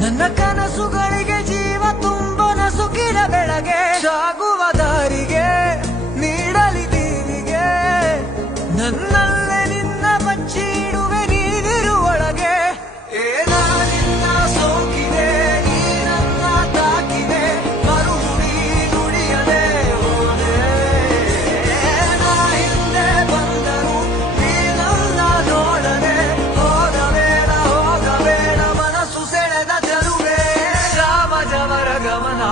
ನನ್ನ ಕನಸುಗಳಿಗೆ ಜೀವ ತುಂಬ ನಸುಕಿನ ಬೆಳಗ್ಗೆ ಸಾಗುವ ದಾರಿಗೆ ನೀಡಲಿ ದೀವಿಗೆ ನನ್ನಲ್ಲೇ ನಿನ್ನ ಬಚ್ಚಿಡುವೆ ನೀನಿರುವೊಳಗೆ ಏನಾನಿನ್ನ ಸೋಕಿದೆ ನೀ ನನ್ನ ತಾಕಿದೆ ಮರುಹುಡಿ ನುಡಿಯದೆ ಹೋದೆ ನಾ ಹಿಂದೆ ಬಂದರು ನೀ ನನ್ನ ನೋಡದೆ ಹೋಗಬೇಡ ಮನಸ್ಸು ಸೆಳೆದ ಚೆಲುವೆ ರಾಮಜವರ ಗಮನ